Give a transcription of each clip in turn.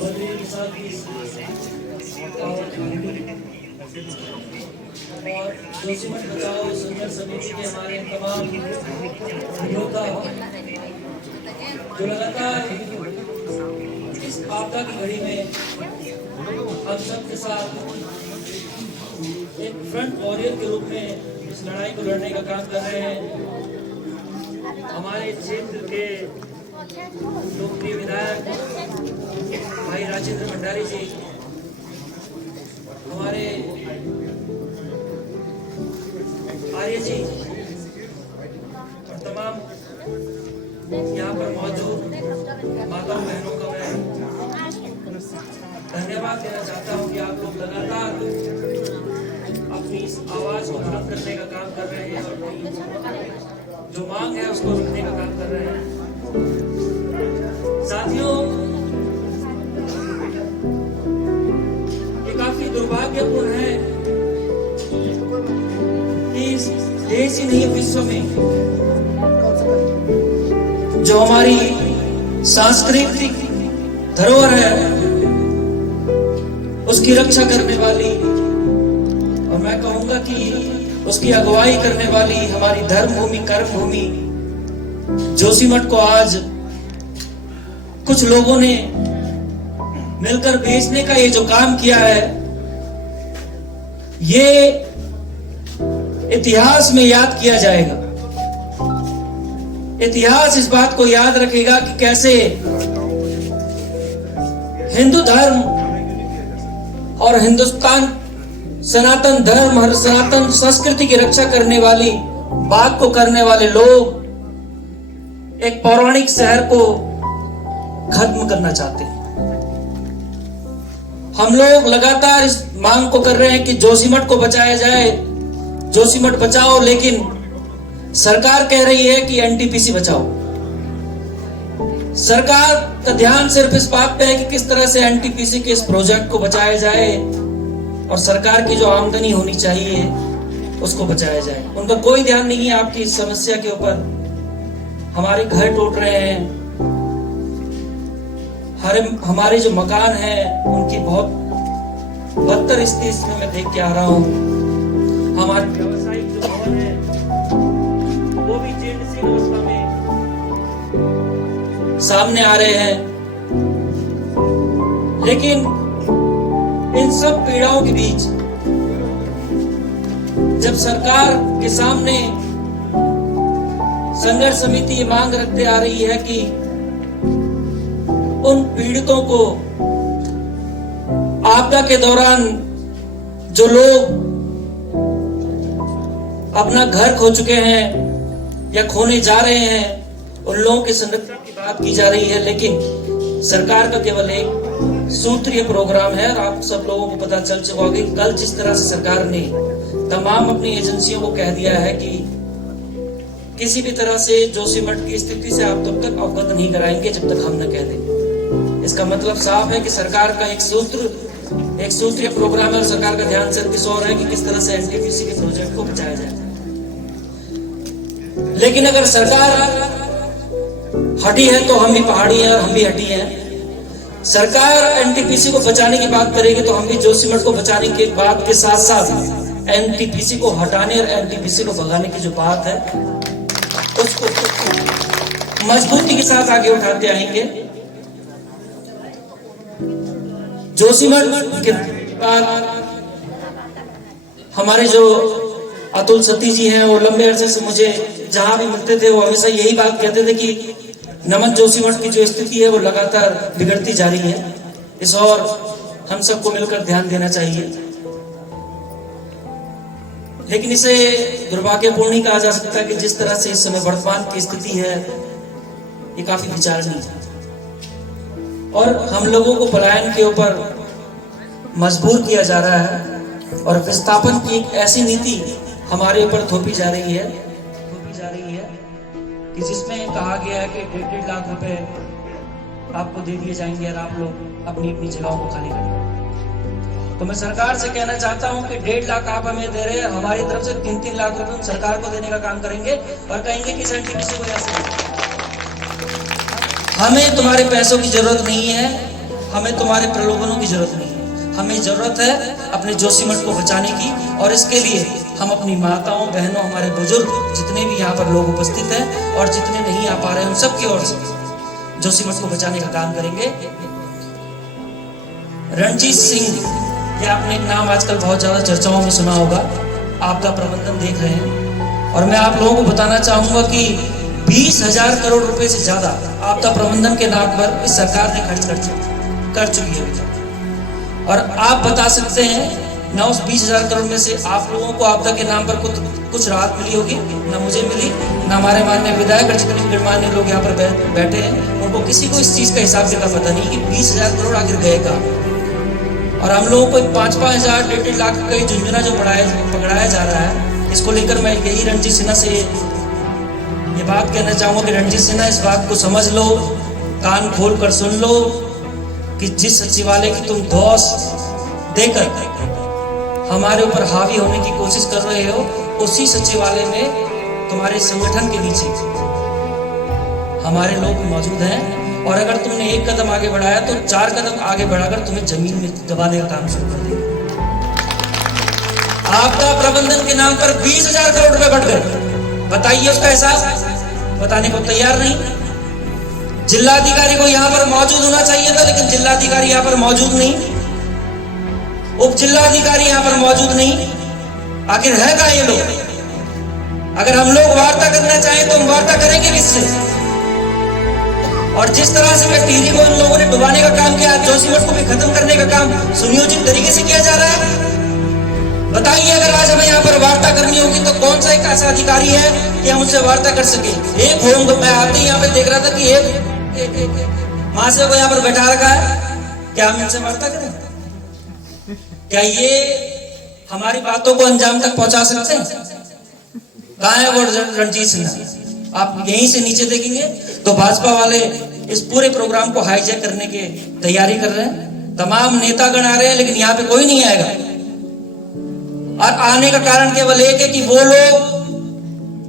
बद्री के साथ भी और जोशीमठ बचाओ संघर्ष समिति के हमारे तमाम योद्धा जो लगातार इस आपदा की घड़ी में हम सब के साथ एक फ्रंट वॉरियर के रूप में इस लड़ाई को लड़ने का काम कर रहे हैं। हमारे क्षेत्र के लोकप्रिय विधायक भाई राजेंद्र भंडारी जी, हमारे आर्य जी और तमाम यहाँ पर मौजूद माताओं बहनों का मैं धन्यवाद देना चाहता हूँ कि आप लोग लगातार अपनी इस आवाज को बुलंद करने का काम कर रहे हैं और जो मांग है उसको रखने का काम कर रहे हैं। साथियों, ये काफी दुर्भाग्यपूर्ण है कि इस देश ही नहीं विश्व में जो हमारी सांस्कृतिक धरोहर है उसकी रक्षा करने वाली और मैं कहूंगा कि उसकी अगुवाई करने वाली हमारी धर्म भूमि कर्म भूमि जोशीमठ को आज कुछ लोगों ने मिलकर बेचने का ये जो काम किया है, ये इतिहास में याद किया जाएगा। इतिहास इस बात को याद रखेगा कि कैसे हिंदू धर्म और हिंदुस्तान सनातन धर्म और सनातन संस्कृति की रक्षा करने वाली बात को करने वाले लोग एक पौराणिक शहर को खत्म करना चाहते हैं। हम लोग लगातार इस मांग को कर रहे हैं कि जोशीमठ को बचाया जाए, जोशीमठ बचाओ, लेकिन सरकार कह रही है कि एनटीपीसी बचाओ। सरकार का ध्यान सिर्फ इस बात पे है कि किस तरह से एनटीपीसी के इस प्रोजेक्ट को बचाया जाए और सरकार की जो आमदनी होनी चाहिए उसको बचाया जाए। उनका कोई ध्यान नहीं है आपकी इस समस्या के ऊपर। हमारे घर टूट रहे हैं, हमारे जो मकान हैं उनकी बहुत बदतर स्थिति इसमें मैं देख के आ रहा हूँ। हमारे व्यवसायिक जो भवन है वो भी जीर्ण सी अवस्था में सामने आ रहे हैं। लेकिन इन सब पीड़ाओं के बीच जब सरकार के सामने संघर्ष समिति ये मांग रखते आ रही है कि उन पीड़ितों को आपदा के दौरान जो लोग अपना घर खो चुके हैं या खोने जा रहे हैं उन लोगों के संरक्षण की बात की जा रही है, लेकिन सरकार का केवल एक सूत्रीय प्रोग्राम है। और आप सब लोगों को पता चल चुका होगा कि कल जिस तरह से सरकार ने तमाम अपनी एजेंसियों को कह दिया है कि किसी भी तरह से जोशीमठ की स्थिति से आप तब तक अवगत नहीं कराएंगे जब तक हम न कह दें। इसका मतलब साफ है कि सरकार का एक सूत्रीय प्रोग्राम है और सरकार का ध्यान सिर्फ इस और है कि किस तरह से एनटीपीसी के प्रोजेक्ट को बचाया जाए। लेकिन अगर सरकार हटी है तो हम भी पहाड़ी हैं और हम भी हटी हैं। सरकार एनटीपीसी को बचाने की बात करेगी तो हम भी जोशीमठ को बचाने की बात के साथ साथ एनटीपीसी को हटाने और एनटीपीसी को भगाने की जो बात है उसको मजबूती के साथ आगे उठाते आएंगे। जोशीमठ के बाद हमारे जो अतुल सती जी हैं वो लंबे अरसे से मुझे जहां भी मिलते थे वो हमेशा यही बात कहते थे कि नमन जोशीमठ की जो स्थिति है वो लगातार बिगड़ती जा रही है। इस और हम सबको मिलकर ध्यान देना चाहिए। लेकिन इसे दुर्भाग्यपूर्ण ही कहा जा सकता है कि जिस तरह से इस समय वर्तमान की स्थिति है ये काफी विचारणीय है और हम लोगों को पलायन के ऊपर मजबूर किया जा रहा है और विस्थापन की एक ऐसी नीति हमारे ऊपर थोपी जा रही है कि जिसमें कहा गया है कि 1.5 लाख रुपए आपको दे दिए जाएंगे और आप लोग अपनी अपनी जगहों को खाली करेंगे। तो मैं सरकार से कहना चाहता हूं कि 1.5 लाख आप हमें दे रहे हैं, हमारी तरफ से 3-3 लाख रुपए हम सरकार को देने का काम करेंगे और कहेंगे कि एनटीपीसी को ऐसे हमें तुम्हारे पैसों की जरूरत नहीं है, हमें तुम्हारे प्रलोभनों की जरूरत नहीं है। हमें जरूरत है अपने जोशीमठ को बचाने की, और इसके लिए हम अपनी माताओं, बहनों, हमारे बुजुर्ग, जितने भी यहाँ पर लोग उपस्थित हैं और जितने नहीं आ पा रहे हैं, उन सब की ओर से जोशीमठ को बचाने का काम करेंगे। रणजीत सिंह, ये आपने एक नाम आजकल बहुत ज्यादा चर्चाओं में सुना होगा, आपदा प्रबंधन देख रहे हैं, और मैं आप लोगों को बताना चाहूंगा कि 20,000 करोड़ रुपए से ज्यादा आपदा प्रबंधन के नाम पर इस सरकार ने खर्च कर चुकी है। और आप बता सकते हैं ना, उस 20,000 करोड़ में से आप लोगों को आपदा के नाम पर कुछ राहत मिली होगी? ना मुझे मिली, ना हमारे माननीय विधायक और जितने भी गणमान्य लोग यहाँ पर बैठे हैं, उनको किसी को इस चीज का हिसाब किताब पता नहीं कि 20,000 करोड़ आखिर गए कहाँ। और हम लोगों को 5-5 हजार, 1.5 लाख का झुंझुना जो पकड़ाया जा रहा है, इसको लेकर मैं यही रणजीत सिन्हा से ये बात कहना चाहूंगा कि रणजीत सिन्हा, इस बात को समझ लो, कान खोल कर सुन लो कि जिस सचिवालय की तुम धौंस देकर हमारे ऊपर हावी होने की कोशिश कर रहे हो, उसी सचिवालय में तुम्हारे संगठन के नीचे हमारे लोग मौजूद हैं। और अगर तुमने एक कदम आगे बढ़ाया तो 4 कदम आगे बढ़ाकर तुम्हें जमीन में दबाने का काम शुरू कर देंगे। आपदा प्रबंधन के नाम पर 20,000 करोड़ रुपए बढ़ गए, बताइए उसका एहसास बताने को तैयार नहीं। जिलाधिकारी को यहाँ पर मौजूद होना चाहिए था, लेकिन जिलाधिकारी यहाँ पर मौजूद नहीं, उप जिलाधिकारी यहाँ पर मौजूद नहीं। आखिर है कहाँ ये लोग? अगर हम लोग वार्ता करना चाहें तो हम वार्ता करेंगे किससे? और जिस तरह से मैं टिहरी को इन लोगों ने डुबाने का काम किया, जोशीमठ को भी खत्म करने का काम सुनियोजित तरीके से किया जा रहा है। बताइए, अगर आज हमें यहाँ पर वार्ता करनी होगी तो कौन सा एक ऐसा अधिकारी है कि हम उससे वार्ता कर सके? एक होंगे। मैं आते ही यहाँ पे देख रहा था कि एक महाशय को यहाँ पर बैठा रखा है, क्या हम इनसे वार्ता करें? क्या ये हमारी बातों को अंजाम तक पहुंचा सकते हैं? कहाँ है वो रणजीत सिन्हा? आप यहीं से नीचे देखेंगे तो भाजपा वाले इस पूरे प्रोग्राम को हाईजैक करने की तैयारी कर रहे हैं। तमाम नेतागण आ रहे हैं, लेकिन यहाँ पे कोई नहीं आएगा। और आने का कारण केवल एक है कि वो लोग,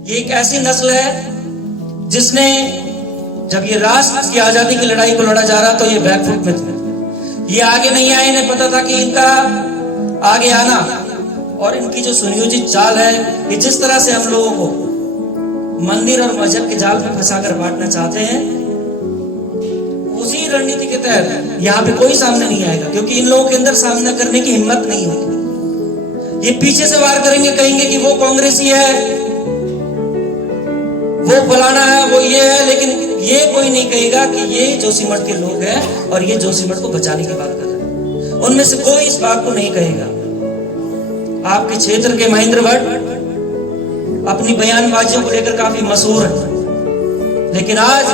ये एक ऐसी नस्ल है जिसने, जब ये राष्ट्र की आजादी की लड़ाई को लड़ा जा रहा तो ये बैकफुट में थे, ये आगे नहीं आए। इन्हें पता था कि इनका आगे आना और इनकी जो सुनियोजित चाल है, ये जिस तरह से हम लोगों को मंदिर और मस्जिद के जाल में फंसाकर बांटना चाहते हैं, उसी रणनीति के तहत यहाँ पे कोई सामने नहीं आएगा, क्योंकि इन लोगों के अंदर सामना करने की हिम्मत नहीं होगी। ये पीछे से वार करेंगे, कहेंगे कि वो कांग्रेसी है, वो फलाना है, वो ये है, लेकिन ये कोई नहीं कहेगा कि ये जोशीमठ के लोग हैं और ये जोशीमठ को बचाने की बात कर रहे हैं। उनमें से कोई इस बात को नहीं कहेगा। आपके क्षेत्र के महेंद्र भट्ट अपनी बयानबाजियों को लेकर काफी मशहूर है, लेकिन आज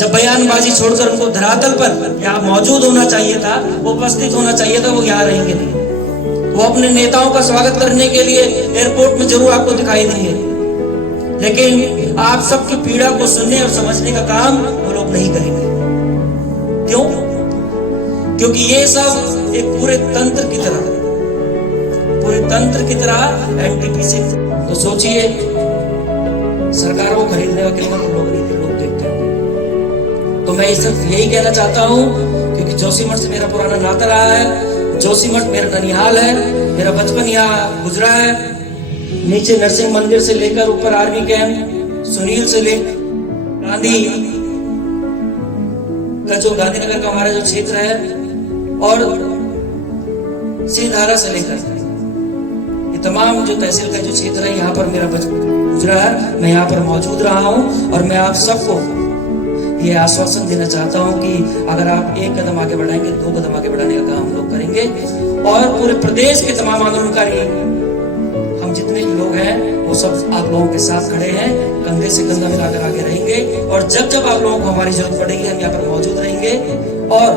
जब बयानबाजी छोड़कर उनको धरातल पर यहाँ मौजूद होना चाहिए था, उपस्थित होना चाहिए था, वो यहाँ रहेंगे नहीं। वो अपने नेताओं का स्वागत करने के लिए एयरपोर्ट में जरूर आपको दिखाई देंगे, लेकिन आप सबकी पीड़ा को सुनने और समझने का काम वो लोग नहीं करेंगे। क्यों? क्योंकि ये सब एक पूरे तंत्र की तरह एनटीपीसी। तो सोचिए, सरकार को खरीदने का कितना लोग देखते हैं। तो मैं इस यही कहना चाहता हूँ, क्योंकि जोशीमठ से मेरा पुराना नाता रहा है, जोशीमठ मेरा ननिहाल है, मेरा बचपन यहाँ गुजरा है। नीचे नरसिंह मंदिर से लेकर ऊपर आर्मी कैंप, सुनील से लेकर गांधी का जो गांधीनगर का हमारा जो क्षेत्र है, और सिंधारा से लेकर ये तमाम जो तहसील का जो क्षेत्र है, यहाँ पर मेरा बचपन गुजरा है। मैं यहाँ पर मौजूद रहा हूँ और मैं आप सबको ये आश्वासन देना चाहता हूँ कि अगर आप एक कदम आगे बढ़ाएंगे, 2 कदम आगे बढ़ाने का काम हम लोग करेंगे। और पूरे प्रदेश के तमाम आंदोलनकारी हम जितने भी लोग हैं, वो सब आप लोगों के साथ खड़े हैं, कंधे से कंधा मिलाकर आगे रहेंगे। और जब जब आप लोगों को हमारी जरूरत पड़ेगी, हम यहाँ पर मौजूद रहेंगे। और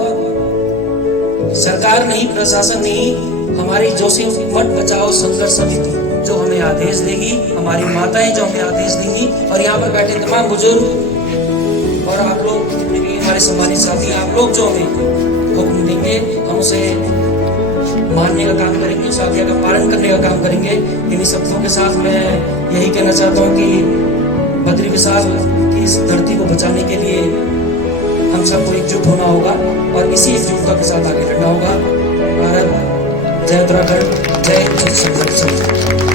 सरकार नहीं, प्रशासन नहीं, हमारी जोशीमठ बचाओ संघर्ष समिति जो हमें आदेश देगी, हमारी माताएं जो हमें आदेश देंगी, और यहाँ पर बैठे तमाम बुजुर्ग और आप लोग जितने भी हमारे सम्मानित साथी, आप लोग जो हमें हुक्म देंगे, हम उसे मानने का काम करेंगे, उस आज्ञा का पालन करने का काम करेंगे। इन्हीं शब्दों के साथ मैं यही कहना चाहता हूँ कि बद्री विशाल की इस धरती को बचाने के लिए हम सबको एकजुट होना होगा और इसी एकजुटता के साथ आगे लड़ना होगा। भारत जय उत्तराखंड, जय श्री